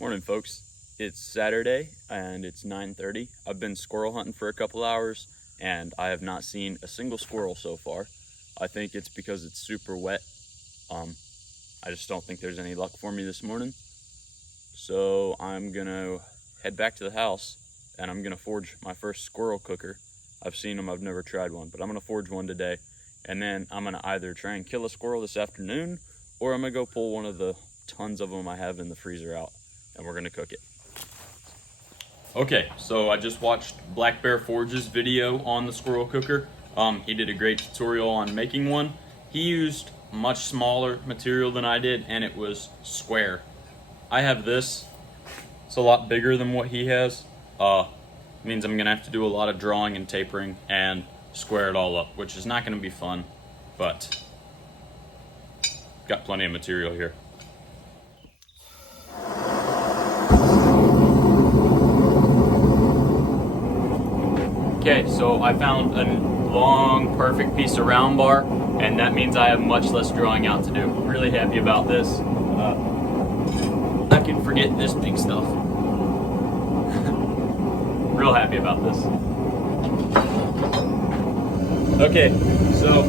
Morning, folks. It's Saturday and it's 9:30. I've been squirrel hunting for a couple hours and I have not seen a single squirrel so far. I think it's because it's super wet. I just don't think there's any luck for me this morning. So I'm gonna head back to the house and I'm gonna forge my first squirrel cooker. I've seen them, I've never tried one, but I'm gonna forge one today. And then I'm gonna either try and kill a squirrel this afternoon or I'm gonna go pull one of the tons of them I have in the freezer out and we're gonna cook it. Okay, so I just watched Black Bear Forge's video on the squirrel cooker. He did a great tutorial on making one. He used much smaller material than I did and it was square. I have this. It's a lot bigger than what he has. Means I'm gonna have to do a lot of drawing and tapering and square it all up, which is not gonna be fun, but got plenty of material here. Okay, so I found a long, perfect piece of round bar, and that means I have much less drawing out to do. Really happy about this. I can forget this big stuff. Real happy about this. Okay, so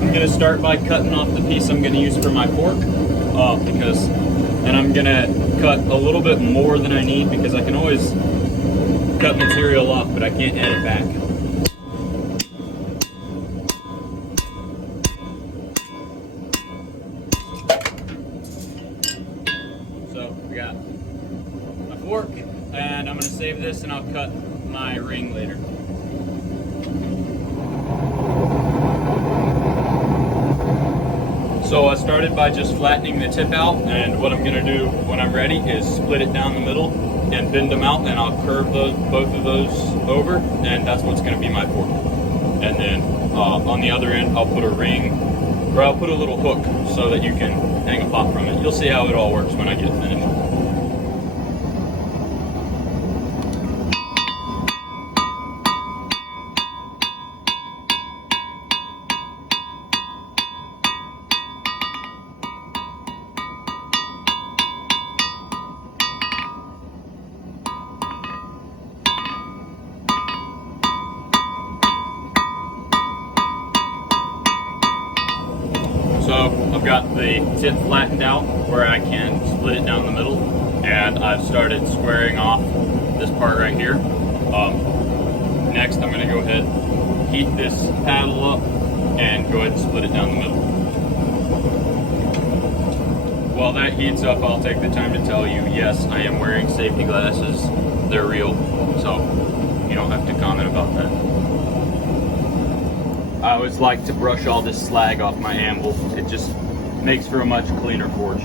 I'm gonna start by cutting off the piece I'm gonna use for my fork, and I'm gonna cut a little bit more than I need because I can always cut material off, but I can't add it back. So we got my fork, and I'm gonna save this and I'll cut my ring later. So I started by just flattening the tip out, and what I'm gonna do when I'm ready is split it down the middle and bend them out, and I'll curve both of those over, and that's what's gonna be my fork. And then on the other end, I'll put a ring, or I'll put a little hook so that you can hang a pop from it. You'll see how it all works when I get it finished. So I've got the tip flattened out where I can split it down the middle, and I've started squaring off this part right here. Next I'm going to go ahead, heat this paddle up, and go ahead and split it down the middle. While that heats up, I'll take the time to tell you, yes, I am wearing safety glasses. They're real, so you don't have to comment about that. I always like to brush all this slag off my anvil. It just makes for a much cleaner forge.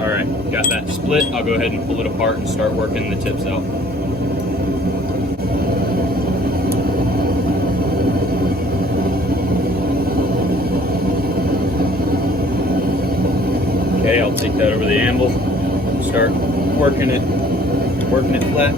Alright, got that split. I'll go ahead and pull it apart and start working the tips out. Okay, I'll take that over the anvil, start working it flat.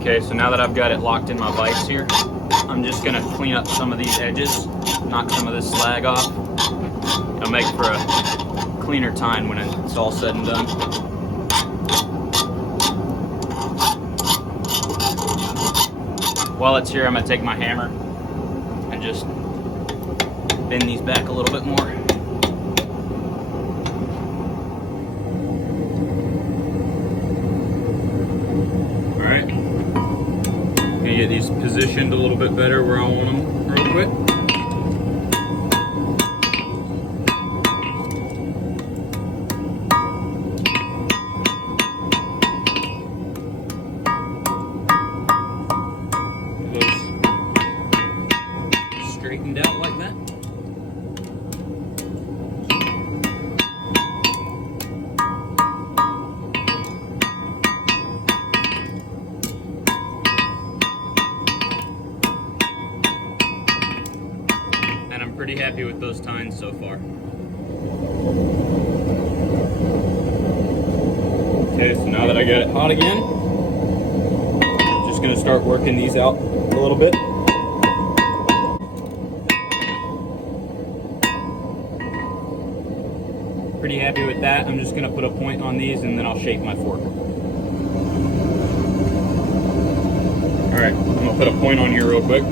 Okay, so now that I've got it locked in my vise here, I'm just gonna clean up some of these edges, knock some of this slag off. It'll make for a cleaner tine when it's all said and done. While it's here, I'm gonna take my hammer and just bend these back a little bit more. get these positioned a little bit better where I want them real quick. Get those straightened out like that. Pretty happy with those tines so far. Okay, so now that I got it hot again, I'm just gonna start working these out a little bit. Pretty happy with that. I'm just gonna put a point on these and then I'll shape my fork. All right, I'm gonna put a point on here real quick.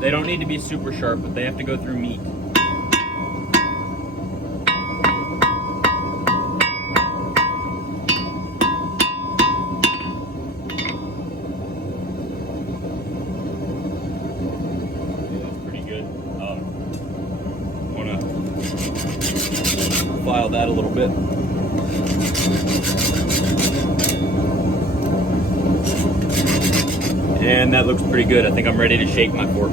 They don't need to be super sharp, but they have to go through meat. That's pretty good. I want to file that a little bit. And that looks pretty good. I think I'm ready to shape my fork.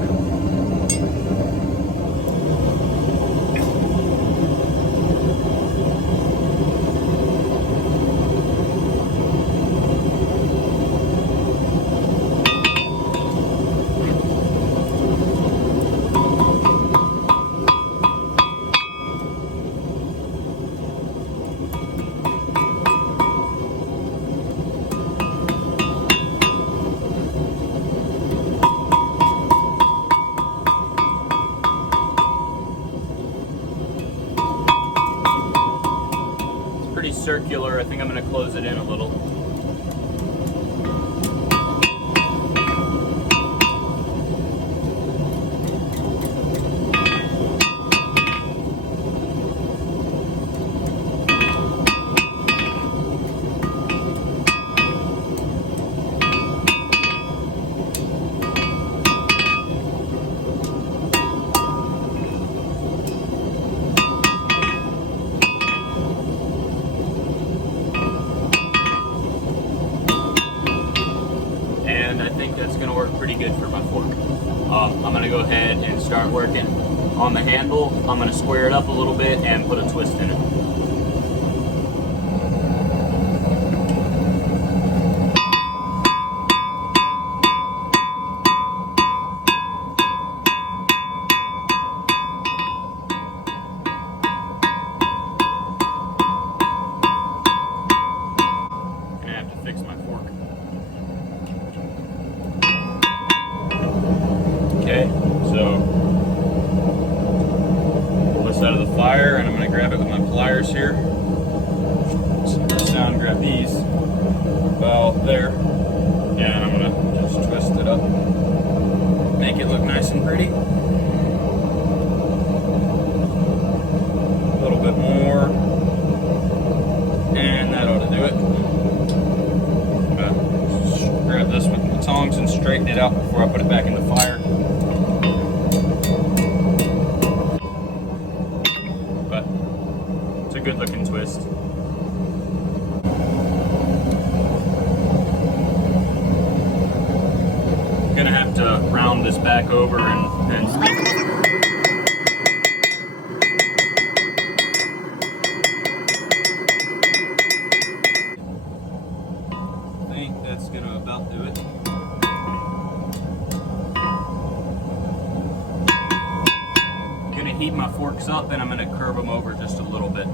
Pretty circular. I think I'm going to close it in a little. That's going to work pretty good for my fork. I'm going to go ahead and start working on the handle. I'm going to square it up a little bit and put a twist in it. I'm going to have to fix my fork. Okay, so pull this out of the fire and I'm going to grab it with my pliers here. Sit down, grab these about there, and I'm going to just twist it up, make it look nice and pretty. A little bit more, and that ought to do it. I'm going to grab this with the tongs and straighten it out before I put it back in the fire. It's a good looking twist. I'm gonna have to round this back over and I think that's gonna about do it. I'm gonna heat my forks up and I'm gonna curve them over just a little bit.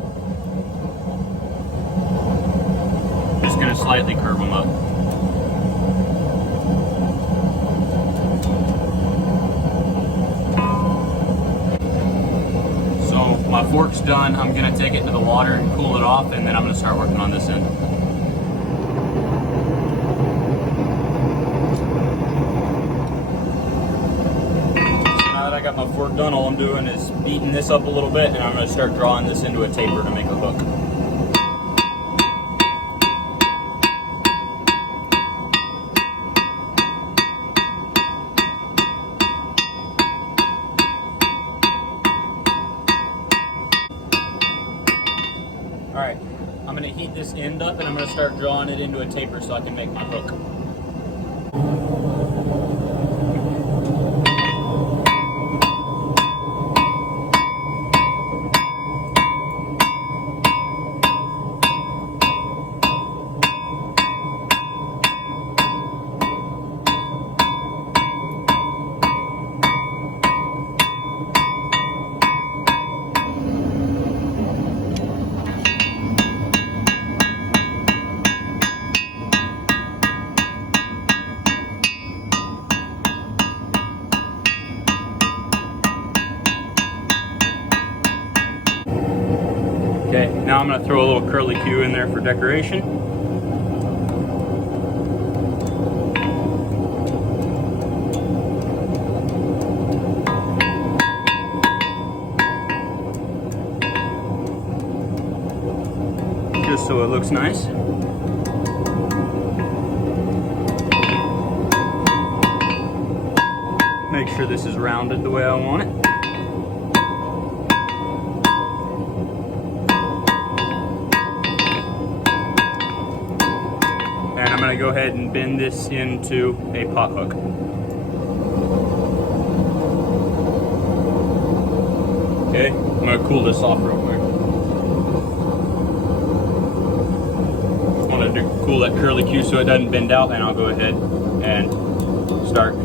Just gonna slightly curve them up. So my fork's done. I'm gonna take it to the water and cool it off, and then I'm gonna start working on this end. fork done, all I'm doing is beating this up a little bit, and I'm going to start drawing this into a taper to make a hook. Alright, I'm going to heat this end up and I'm going to start drawing it into a taper so I can make my hook. Okay, now I'm going to throw a little curly Q in there for decoration. Just so it looks nice. Make sure this is rounded the way I want it. I'm going to go ahead and bend this into a pot hook. Okay, I'm going to cool this off real quick. I want to cool that curly Q so it doesn't bend out, and I'll go ahead and start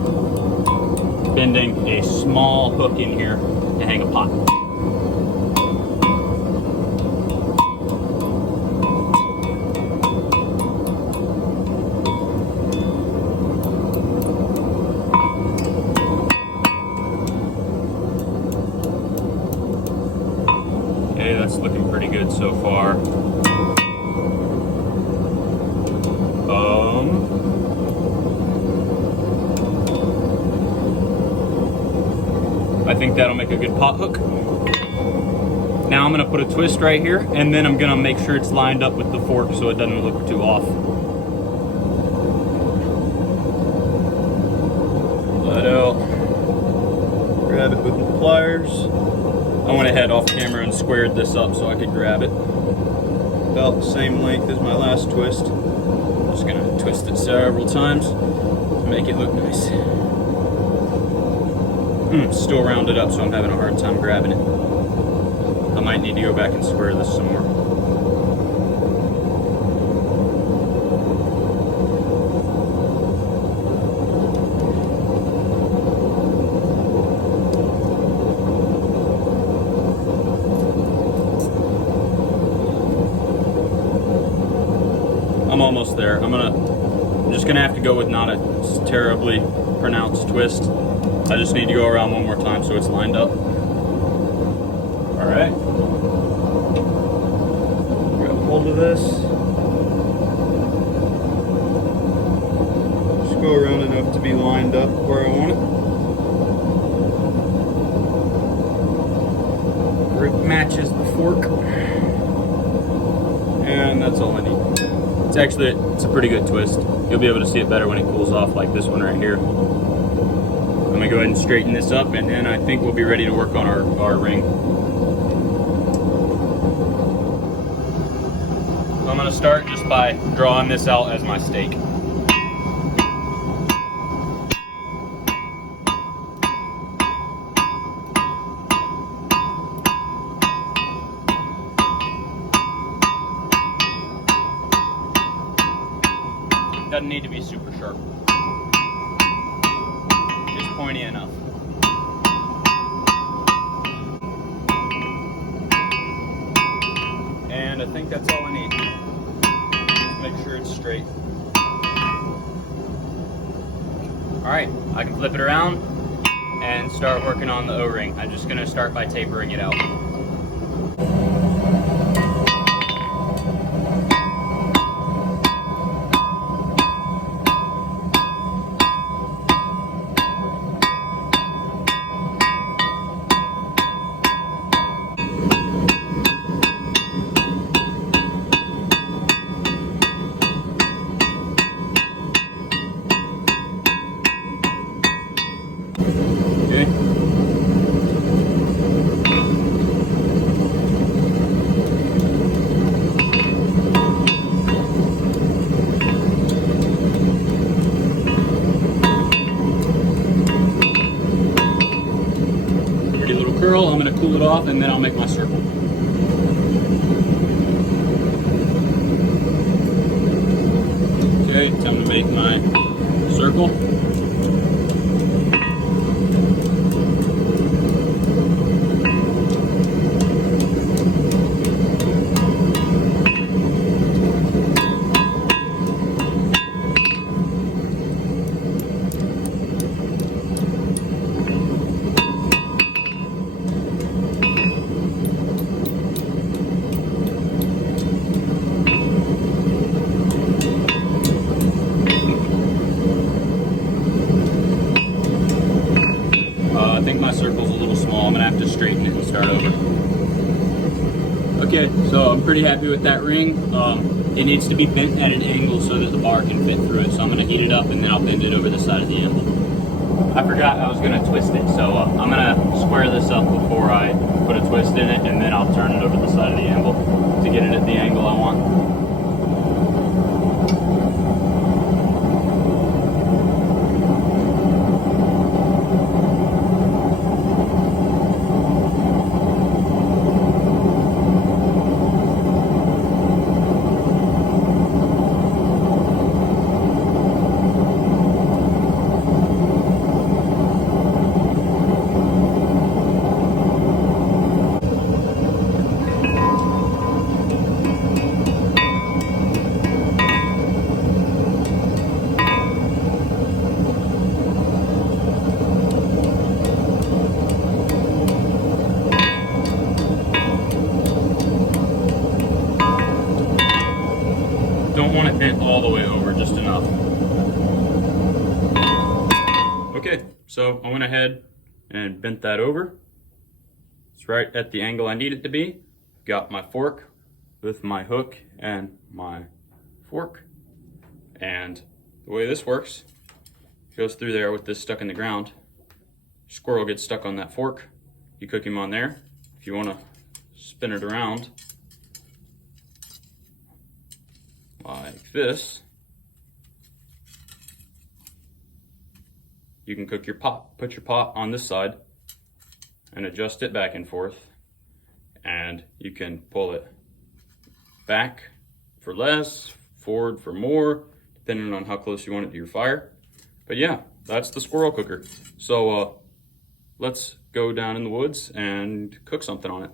bending a small hook in here to hang a pot. That's looking pretty good so far. I think that'll make a good pot hook. Now I'm going to put a twist right here, and then I'm going to make sure it's lined up with the fork so it doesn't look too off. Let out. Grab it with the pliers. I went ahead off camera and squared this up so I could grab it. About the same length as my last twist. I'm just going to twist it several times to make it look nice. Still rounded up, so I'm having a hard time grabbing it. I might need to go back and square this some more. I'm almost there. I'm just gonna have to go with not a terribly pronounced twist. I just need to go around one more time so it's lined up. All right. Grab hold of this. Just go around enough to be lined up where I want it. Grip matches the fork. And that's all I need. It's a pretty good twist. You'll be able to see it better when it cools off, like this one right here. I'm gonna go ahead and straighten this up, and then I think we'll be ready to work on our ring. So I'm gonna start just by drawing this out as my stake. Doesn't need to be super sharp. Just pointy enough. And I think that's all I need. Just make sure it's straight. Alright, I can flip it around and start working on the O-ring. I'm just going to start by tapering it out. I'm gonna cool it off and then I'll make my circle. Okay, time to make my circle. I think my circle's a little small. I'm gonna have to straighten it and start over. Okay, so I'm pretty happy with that ring. It needs to be bent at an angle so that the bar can fit through it. So I'm gonna heat it up and then I'll bend it over the side of the anvil. I forgot I was gonna twist it, so I'm gonna square this up before I put a twist in it, and then I'll turn it over the side of the anvil to get it at the angle I want. Don't want it bent all the way over, just enough. Okay, so I went ahead and bent that over. It's right at the angle I need it to be. Got my fork with my hook and my fork. And the way this works, goes through there with this stuck in the ground. Squirrel gets stuck on that fork. You cook him on there. If you want to spin it around like this, you can cook your pot. Put your pot on this side and adjust it back and forth, and you can pull it back for less, forward for more, depending on how close you want it to your fire. But yeah, that's the squirrel cooker. So let's go down in the woods and cook something on it.